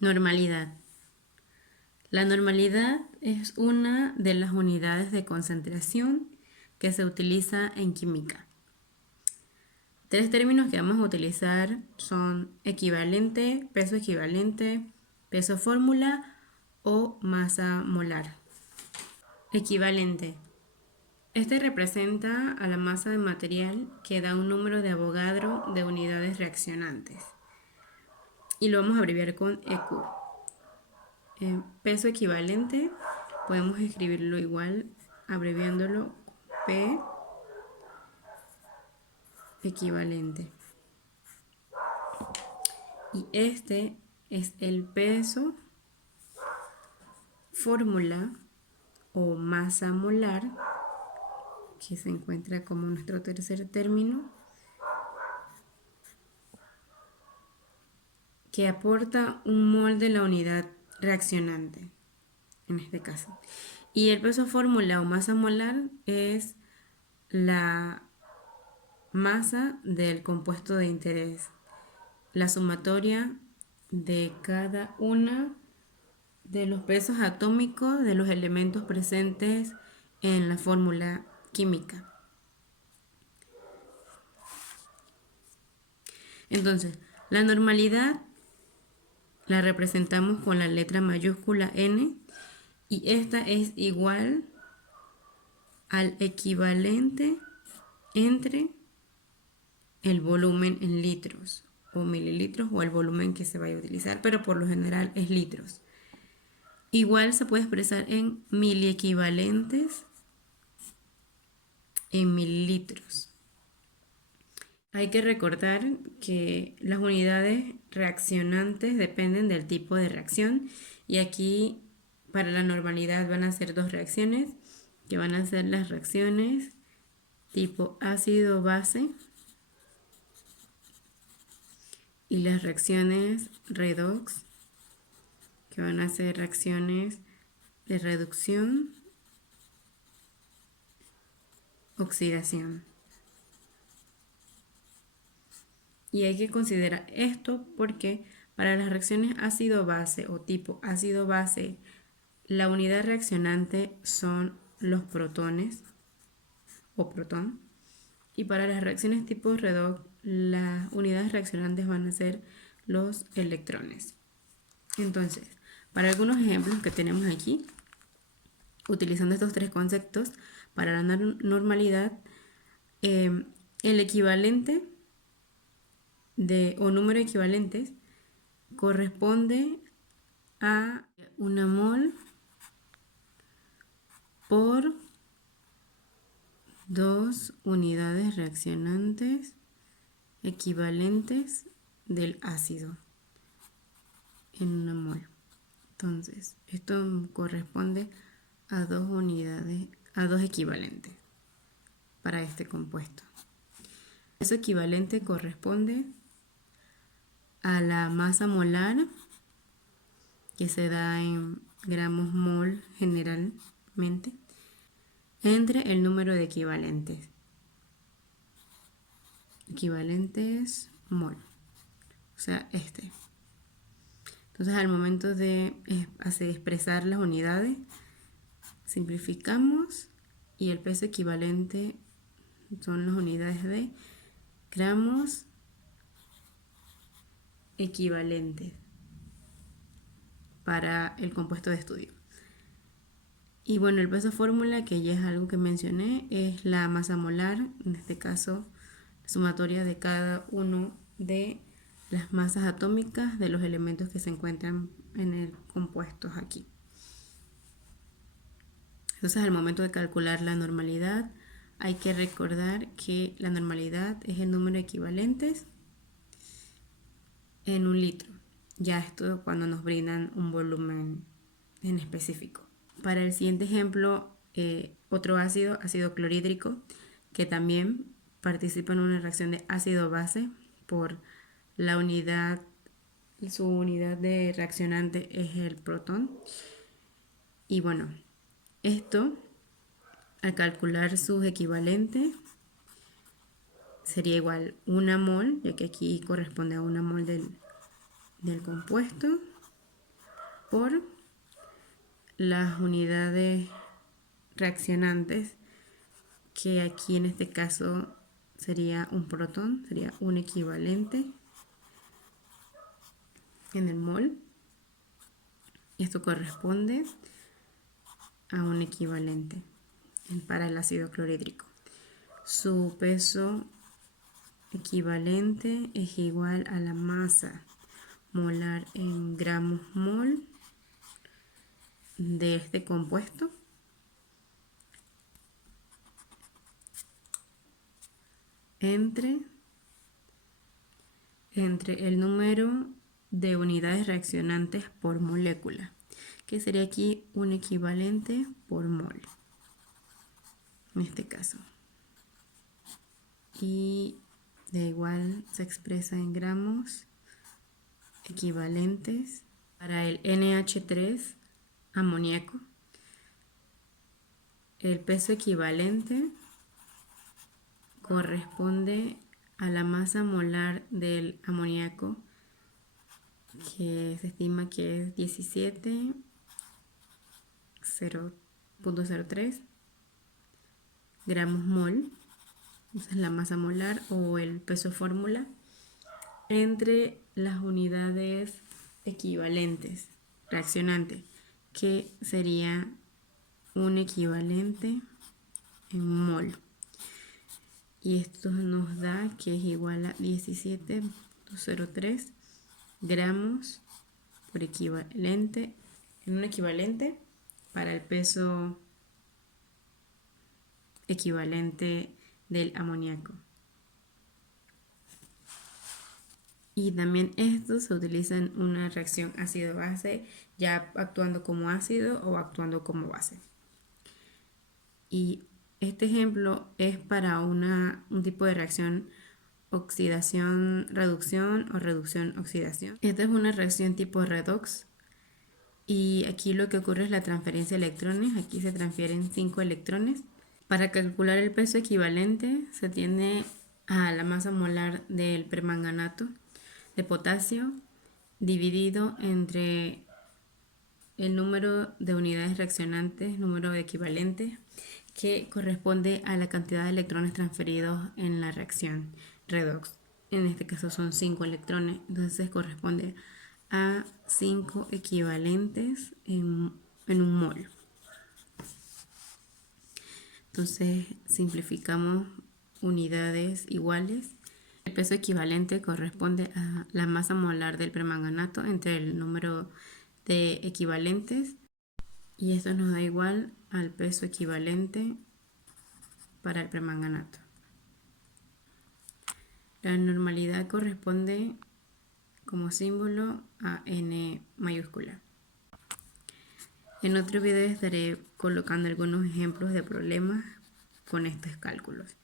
Normalidad. La normalidad es una de las unidades de concentración que se utiliza en química. Tres términos que vamos a utilizar son equivalente, peso fórmula o masa molar. Equivalente. Este representa a la masa de material que da un número de Avogadro de unidades reaccionantes. Y lo vamos a abreviar con EQ. Peso equivalente, podemos escribirlo igual, abreviándolo P equivalente. Y este es el peso fórmula o masa molar, que se encuentra como nuestro tercer término, que aporta un mol de la unidad reaccionante, en este caso. Y el peso fórmula o masa molar es la masa del compuesto de interés, la sumatoria de cada una de los pesos atómicos de los elementos presentes en la fórmula química. Entonces, la normalidad la representamos con la letra mayúscula N y esta es igual al equivalente entre el volumen en litros o mililitros o el volumen que se vaya a utilizar, pero por lo general es litros. Igual se puede expresar en miliequivalentes en mililitros. Hay que recordar que las unidades reaccionantes dependen del tipo de reacción y aquí para la normalidad van a ser dos reacciones que van a ser las reacciones tipo ácido-base y las reacciones redox, que van a ser reacciones de reducción, oxidación. Y hay que considerar esto porque para las reacciones ácido-base o tipo ácido-base, la unidad reaccionante son los protones o protón. Y para las reacciones tipo redox, las unidades reaccionantes van a ser los electrones. Entonces, para algunos ejemplos que tenemos aquí, utilizando estos tres conceptos, para la normalidad, el equivalente o número de equivalentes corresponde a una mol por dos unidades reaccionantes equivalentes del ácido en una mol. Entonces, esto corresponde a dos unidades, a dos equivalentes para este compuesto. Eso equivalente corresponde a la masa molar, que se da en gramos mol generalmente, entre el número de equivalentes. Equivalentes mol. O sea, este. Entonces, al momento de expresar las unidades, simplificamos y el peso equivalente son las unidades de gramos equivalentes para el compuesto de estudio. Y bueno, el peso fórmula, que ya es algo que mencioné, es la masa molar, en este caso, la sumatoria de cada uno de las masas atómicas de los elementos que se encuentran en el compuesto aquí. Entonces, al momento de calcular la normalidad, hay que recordar que la normalidad es el número de equivalentes en un litro. Ya esto cuando nos brindan un volumen en específico. Para el siguiente ejemplo, otro ácido, ácido clorhídrico, que también participa en una reacción de ácido-base por la unidad, su unidad de reaccionante es el protón. Y bueno, esto al calcular sus equivalentes sería igual una mol, ya que aquí corresponde a una mol del compuesto, por las unidades reaccionantes, que aquí en este caso sería un protón, sería un equivalente en el mol. Esto corresponde a un equivalente para el ácido clorhídrico. Su peso equivalente es igual a la masa molar en gramos mol de este compuesto entre el número de unidades reaccionantes por molécula, que sería aquí un equivalente por mol, en este caso. Y de igual se expresa en gramos equivalentes para el NH3 amoníaco. El peso equivalente corresponde a la masa molar del amoníaco, que se estima que es 17,003 gramos mol. Esa es la masa molar o el peso fórmula entre las unidades equivalentes reaccionantes, que sería un equivalente en mol. Y esto nos da que es igual a 17,03 gramos por equivalente, en un equivalente para el peso equivalente del amoníaco. Y también esto se utiliza en una reacción ácido-base, ya actuando como ácido o actuando como base. Y este ejemplo es para un tipo de reacción oxidación-reducción o reducción-oxidación. Esta es una reacción tipo redox. Y aquí lo que ocurre es la transferencia de electrones. Aquí se transfieren 5 electrones. Para calcular el peso equivalente se tiende a la masa molar del permanganato de potasio dividido entre el número de unidades reaccionantes, número de equivalentes, que corresponde a la cantidad de electrones transferidos en la reacción redox. En este caso son 5 electrones, entonces corresponde a 5 equivalentes en un mol. Entonces simplificamos unidades iguales. El peso equivalente corresponde a la masa molar del permanganato entre el número de equivalentes, y esto nos da igual al peso equivalente para el permanganato. La normalidad corresponde como símbolo a N mayúscula. En otro video estaré colocando algunos ejemplos de problemas con estos cálculos.